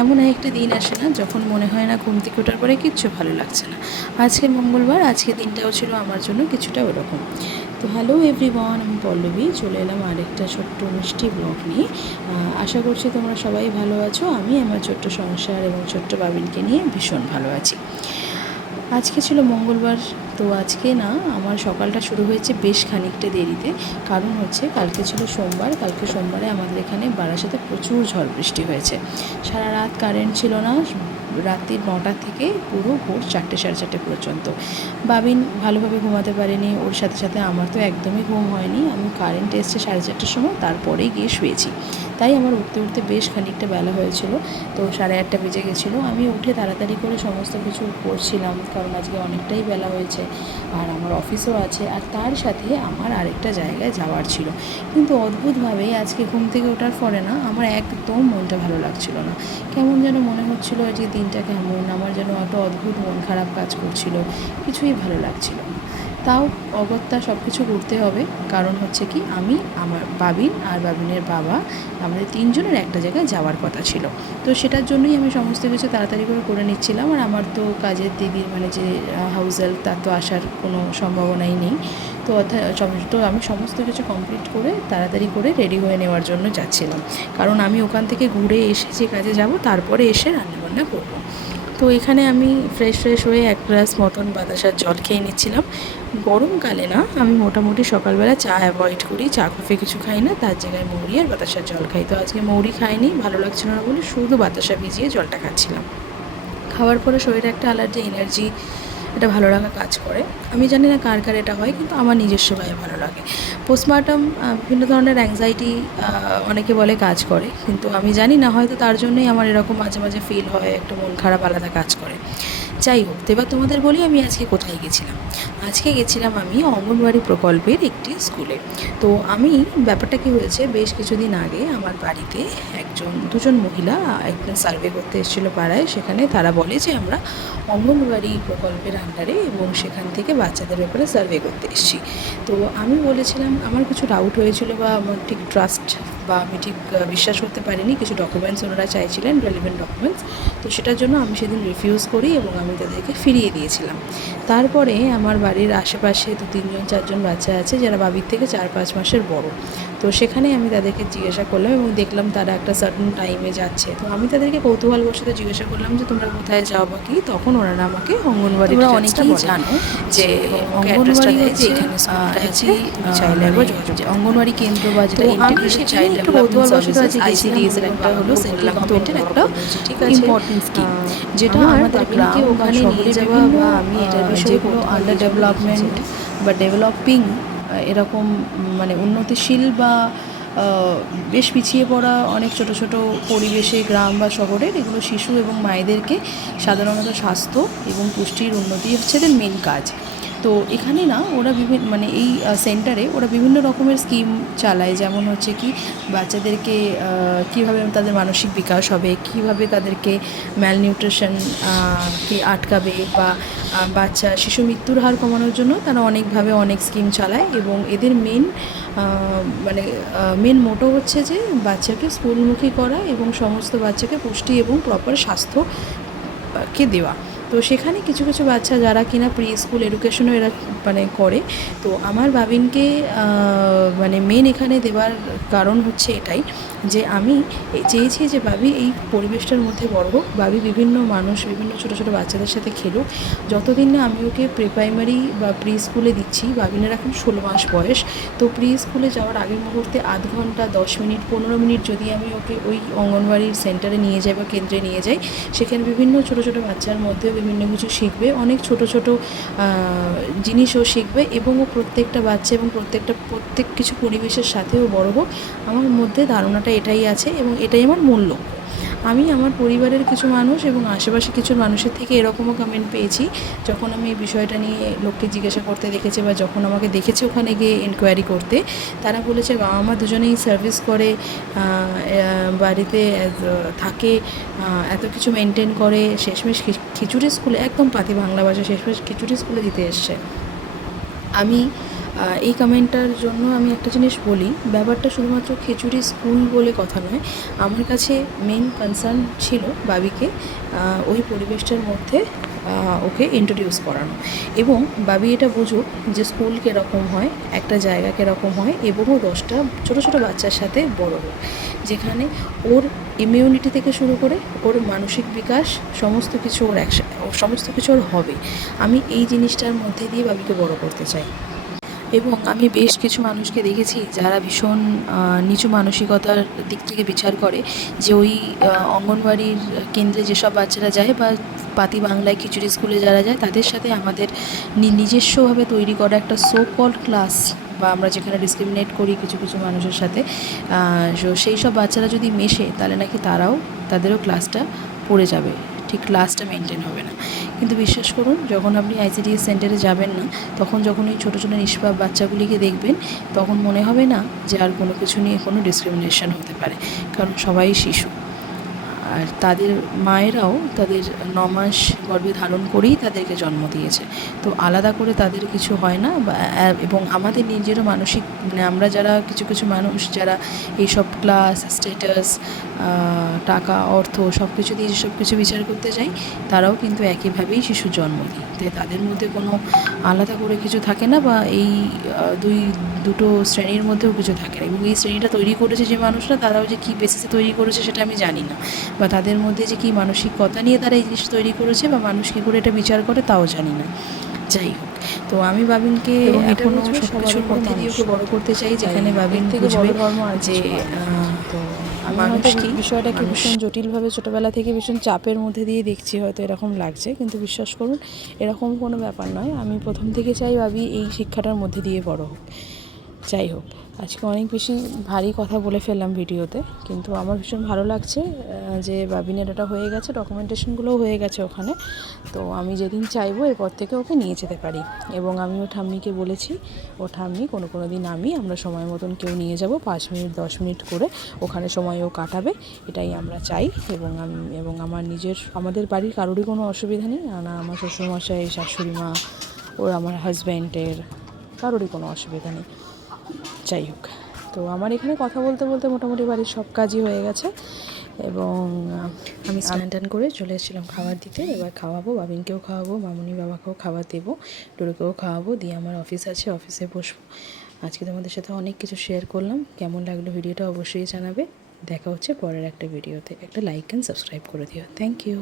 এমন একটা দিন আসে না যখন মনে হয় না ঘুম থেকে ওঠার পরে কিচ্ছু ভালো লাগছে না। আজকে মঙ্গলবার, আজকে দিনটাও ছিল আমার জন্য কিছুটা ওরকম। তো হ্যালো এভরিওয়ান, আমি পল্লবী চলে এলাম আরেকটা ছোট্ট মিষ্টি ব্লগ নিয়ে। আশা করছি তোমরা সবাই ভালো আছো। আমি আমার ছোট্ট সংসার এবং ছোট্ট বাবিনকে নিয়ে ভীষণ ভালো আছি। আজকে ছিল মঙ্গলবার, তো আজকে না আমার সকালটা শুরু হয়েছে বেশ খানিকটা দেরিতে। কারণ হচ্ছে কালকে ছিল সোমবার, কালকে সোমবারে আমাদের এখানে বারাসাতে প্রচুর ঝড় বৃষ্টি হয়েছে। সারা রাত কারেন্ট ছিল না, রাত্রি 9টা থেকে পুরো ভোর 4টে সাড়ে 4টে পর্যন্ত। বাবিন ভালোভাবে ঘুমাতে পারেনি, ওর সাথে সাথে আমার তো একদমই ঘুম হয়নি। আমি কারেন্ট এসছে 4:30টার সময়, তারপরেই গিয়ে শুয়েছি। তাই আমার উঠতে উঠতে বেশ খানিকটা বেলা হয়েছিল। তো 8:30 বেজে গেছিলো। আমি উঠে তাড়াতাড়ি করে সমস্ত কিছু করছিলাম, কারণ আজকে অনেকটাই বেলা হয়েছে আর আমার অফিসও আছে, আর তার সাথে আমার আরেকটা জায়গায় যাওয়ার ছিল। কিন্তু অদ্ভুতভাবে আজকে ঘুম থেকে ওঠার পরে না আমার একদম মনটা ভালো লাগছিল না। কেমন যেন মনে হচ্ছিল আজকে দিনটা কেমন, আমার যেন একটা অদ্ভুত মন খারাপ কাজ করছিল, কিছুই ভালো লাগছিল না। তাও অগত্যা সব কিছু করতে হবে, কারণ হচ্ছে কি আমি, আমার বাবিন আর বাবিনের বাবা, আমাদের তিনজনের একটা জায়গায় যাওয়ার কথা ছিল। তো সেটার জন্যই আমি সমস্ত কিছু তাড়াতাড়ি করে নিচ্ছিলাম। আর আমার তো কাজের দিদির মানে যে হাউস হেল্প, তার তো আসার কোনো সম্ভাবনাই নেই। তো তো আমি সমস্ত কিছু কমপ্লিট করে তাড়াতাড়ি করে রেডি হয়ে নেওয়ার জন্য যাচ্ছিলাম, কারণ আমি ওখান থেকে ঘুরে এসে যে কাজে যাব তারপরে এসে রান্নাবান্না করবো। তো এখানে আমি ফ্রেশ হয়ে এক গ্লাস মতন বাতাসার জল খেয়ে নিচ্ছিলাম। গরমকালে না আমি মোটামুটি সকালবেলা চা অ্যাভয়েড করি, চা কফি কিছু খাই না, তার জায়গায় মৌরি আর বাতাসার জল খাই। তো আজকে মৌরি খাইনি, ভালো লাগছিল না বলে শুধু বাতাসা ভিজিয়ে জলটা খাচ্ছিলাম। খাওয়ার পরে শরীরে একটা আলাদা এনার্জি, এটা ভালো লাগা কাজ করে। আমি জানি না কার কার এটা হয়, কিন্তু আমার নিজস্বভাবে ভালো লাগে। পোস্টমর্টম বিভিন্ন ধরনের অ্যাংজাইটি অনেকে বলে কাজ করে, কিন্তু আমি জানি না, হয়তো তার জন্যই আমার এরকম মাঝে মাঝে ফিল হয়, একটা মন খারাপ আলাদা কাজ করে। যাই হোক, তো এবার তোমাদের বলি আমি আজকে কোথায় গেছিলাম। আজকে গেছিলাম আমি অঙ্গনওয়াড়ি প্রকল্পের একটি স্কুলে। তো আমি, ব্যাপারটা কী হয়েছে, বেশ কিছুদিন আগে আমার বাড়িতে দুজন মহিলা একটা সার্ভে করতে এসেছিলো পাড়ায়। সেখানে তারা বলে যে আমরা অঙ্গনওয়াড়ি প্রকল্পের আন্ডারে এবং সেখান থেকে বাচ্চাদের ব্যাপারে সার্ভে করতে এসেছি। তো আমি বলেছিলাম, আমার কিছু ডাউট হয়েছিল বা আমার ঠিক ট্রাস্ট বা আমি ঠিক বিশ্বাস করতে পারিনি। কিছু ডকুমেন্টস ওনারা চাইছিলেন, রেলিভেন্ট ডকুমেন্টস। তো সেটার জন্য আমি সেদিন রিফিউজ করি এবং আমি তাদেরকে ফিরিয়ে দিয়েছিলাম। তারপরে আমার বাড়ির আশেপাশে 2-3 4জন বাচ্চা আছে যারা বাবির থেকে 4-5 মাসের বড়। তো সেখানে আমি তাদেরকে জিজ্ঞাসা করলাম এবং দেখলাম তারা একটা সার্টেন টাইমে যাচ্ছে। তো আমি তাদেরকে কৌতূহলবশত জিজ্ঞাসা করলাম যে তোমরা কোথায় যাও বা কী। তখন ওনারা আমাকে অঙ্গনওয়াড়ি, তোমরা অনেকেই জানো যে অঙ্গনওয়াড়ি হচ্ছে একটি চাইল্ড অঙ্গনওয়াড়ি কেন্দ্র বা যেটা integrated child development services, ICDS এর একটা হলো সেন্ট্রাল গভর্নমেন্টের একটা ইম্পর্টেন্ট স্কিম, যেটা আমাদের গ্রামকে ওখানে নিয়ে যাওয়া বা আমি এটার বিষয়ে যেগুলো আন্ডার ডেভেলপমেন্ট বা ডেভেলপিং এরকম মানে উন্নতিশীল বা বেশ পিছিয়ে পড়া অনেক ছোটো ছোটো পরিবেশে, গ্রাম বা শহরের, এগুলো শিশু এবং মায়েদেরকে সাধারণত স্বাস্থ্য এবং পুষ্টির উন্নতি হচ্ছে এদের মেন কাজ। তো এখানে না ওরা মানে এই সেন্টারে ওরা বিভিন্ন রকমের স্কিম চালায়, যেমন হচ্ছে কি বাচ্চাদেরকে কীভাবে তাদের মানসিক বিকাশ হবে, কীভাবে তাদেরকে ম্যালনিউট্রিশন কে আটকাবে, বা শিশু মৃত্যুর হার কমানোর জন্য তারা অনেকভাবে অনেক স্কিম চালায়। এবং এদের মেন মোটো হচ্ছে যে বাচ্চাকে স্কুলমুখী করা এবং সমস্ত বাচ্চাকে পুষ্টি এবং প্রপার স্বাস্থ্যকে দেওয়া। তো সেখানে কিছু কিছু বাচ্চা যারা কিনা প্রি স্কুল এডুকেশনও এরা মানে করে। তো আমার বাবিনকে মানে মেন এখানে দেওয়ার কারণ হচ্ছে এটাই যে আমি চেয়েছি যে বাবি এই পরিবেশটার মধ্যে বড় হোক, বাবি বিভিন্ন ছোটো ছোটো বাচ্চাদের সাথে খেলুক। যতদিন না আমি ওকে প্রি প্রাইমারি বা প্রি স্কুলে দিচ্ছি, বাবিনের এখন 16 মাস বয়স। তো প্রি স্কুলে যাওয়ার আগের মুহূর্তে আধ ঘন্টা 10 মিনিট 15 মিনিট যদি আমি ওকে ওই অঙ্গনওয়াড়ির সেন্টারে নিয়ে যাই বা কেন্দ্রে নিয়ে যাই, সেখানে বিভিন্ন ছোটো ছোটো বাচ্চার মধ্যে বিভিন্ন কিছু শিখবে, অনেক ছোটো ছোটো জিনিসও শিখবে এবং ও প্রত্যেকটা বাচ্চা এবং প্রত্যেক কিছু পরিবেশের সাথেও বড় হোক। আমার মধ্যে ধারণাটা এটাই আছে এবং এটাই আমার মূল লক্ষ্য। আমি আমার পরিবারের কিছু মানুষ এবং আশেপাশে কিছু মানুষের থেকে এরকমও কমেন্ট পেয়েছি, যখন আমি এই বিষয়টা নিয়ে লোককে জিজ্ঞাসা করতে দেখেছি বা যখন আমাকে দেখেছে ওখানে গিয়ে এনকোয়ারি করতে, তারা বলেছে বাবা মা দুজনেই সার্ভিস করে, বাড়িতে থাকে, এত কিছু মেনটেন করে, শেষমেশ খিচুড়ি স্কুলে, একদম পাতি বাংলা ভাষা, শেষমেশ খিচুড়ি স্কুলে দিতে এসছে। আমি এই কমেন্টটার জন্য আমি একটা জিনিস বলি, ব্যাপারটা শুধুমাত্র খিচুড়ি স্কুল বলে কথা নয়, আমার কাছে মেন কনসার্ন ছিল বাবিকে ওই পরিবেশটার মধ্যে ওকে ইন্ট্রোডিউস করানো, এবং বাবি এটা বুঝুক যে স্কুল কীরকম হয়, একটা জায়গা কীরকম হয়, এবং ও 10টা ছোটো ছোটো বাচ্চার সাথে বড় হোক, যেখানে ওর ইমিউনিটি থেকে শুরু করে ওর মানসিক বিকাশ সমস্ত কিছু সমস্ত কিছু ওর হবে। আমি এই জিনিসটার মধ্যে দিয়ে বাবিকে বড় করতে চাই। এবং আমি বেশ কিছু মানুষকে দেখেছি যারা ভীষণ নিচু মানসিকতার দিক থেকে বিচার করে, যে ওই অঙ্গনওয়াড়ির কেন্দ্রে যেসব বাচ্চারা যায় বা পাতি বাংলায় খিচুড়ি স্কুলে যারা যায়, তাদের সাথে আমাদের নিজস্বভাবে তৈরি করা একটা সো কল্ড ক্লাস, বা আমরা যেখানে ডিসক্রিমিনেট করি কিছু কিছু মানুষের সাথে, সেই সব বাচ্চারা যদি মেশে, তাহলে নাকি তাদেরও ক্লাসটা পড়ে যাবে, ঠিক ক্লাসটা মেনটেন হবে না। কিন্তু বিশ্বাস করুন, যখন আপনি আইসিডিএস সেন্টারে যাবেন না, তখন যখন ওই ছোটো ছোটো নিষ্পাপ বাচ্চাগুলিকে দেখবেন, তখন মনে হবে না যে আর কোনো কিছু নিয়ে কোনো ডিসক্রিমিনেশন হতে পারে, কারণ সবাই শিশু। আর তাদের মায়েরাও তাদের 9 মাস গর্ভে ধারণ করেই তাদেরকে জন্ম দিয়েছে, তো আলাদা করে তাদের কিছু হয় না। এবং আমাদের নিজেরও মানসিক, মানে আমরা যারা কিছু কিছু মানুষ যারা এইসব ক্লাস, স্ট্যাটাস, টাকা, অর্থ সব কিছু দিয়ে যেসব কিছু বিচার করতে যাই, তারাও কিন্তু একইভাবেই শিশুর জন্ম দিই, তাই তাদের মধ্যে কোনো আলাদা করে কিছু থাকে না, বা এই দুটো শ্রেণীর মধ্যেও কিছু থাকে না। এবং এই শ্রেণীটা তৈরি করেছে যে মানুষরা, তারাও যে কী বেসিসে তৈরি করেছে সেটা আমি জানি না, বা তাদের মধ্যে যে কী মানসিকতা নিয়ে তারা এই জিনিসটা তৈরি করেছে, বা মানুষ কী করে এটা বিচার করে তাও জানি না। যাই হোক, তো আমি বাবিনকে এখনও সব কিছুর মধ্যে দিয়ে ওকে বড়ো করতে চাই, যেখানে বাবিন বুঝবে যে তো আমি মানুষ হয়তো কি, বিষয়টাকে ভীষণ জটিলভাবে ছোটোবেলা থেকে ভীষণ চাপের মধ্যে দিয়ে দেখছি, হয়তো এরকম লাগছে, কিন্তু বিশ্বাস করুন এরকম কোনো ব্যাপার নয়। আমি প্রথম থেকে চাই বাবি এই শিক্ষাটার মধ্যে দিয়ে বড় হোক। যাই হোক, আজকে অনেক বেশি ভারী কথা বলে ফেললাম ভিডিওতে, কিন্তু আমার ভীষণ ভালো লাগছে যে বাবিনের এটা হয়ে গেছে, ডকুমেন্টেশনগুলোও হয়ে গেছে ওখানে। তো আমি যেদিন চাইবো এরপর থেকে ওকে নিয়ে যেতে পারি, এবং আমি ও ঠাম্মিকে বলেছি, ও ঠাম্মি কোনো দিন আমরা সময় মতন কেউ নিয়ে যাব, 5 মিনিট 10 মিনিট করে ওখানে সময় ও কাটাবে, এটাই আমরা চাই। এবং আমাদের বাড়ির কারোরই কোনো অসুবিধা নেই, না আমার শ্বশুরমশাই, শাশুড়ি মা, ওর আমার হাজব্যান্ডের কারোরই কোনো অসুবিধা নেই। যাই হোক, তো আমার এখানে কথা বলতে বলতে মোটামুটি বাড়ির সব কাজই হয়ে গেছে, এবং আমি স্নান করে চলে এসেছিলাম খাবার দিতে। এবার খাওয়াবো, বাবিনকেও খাওয়াবো, মামুনি বাবাকেও খাবার দেবো, ডোরোকেও খাওয়াবো, দিয়ে আমার অফিস আছে, অফিসে বসবো। আজকে তোমাদের সাথে অনেক কিছু শেয়ার করলাম, কেমন লাগলো ভিডিওটা অবশ্যই জানাবে। দেখা হচ্ছে পরের একটা ভিডিওতে, একটা লাইক অ্যান্ড সাবস্ক্রাইব করে দিও। Thank you.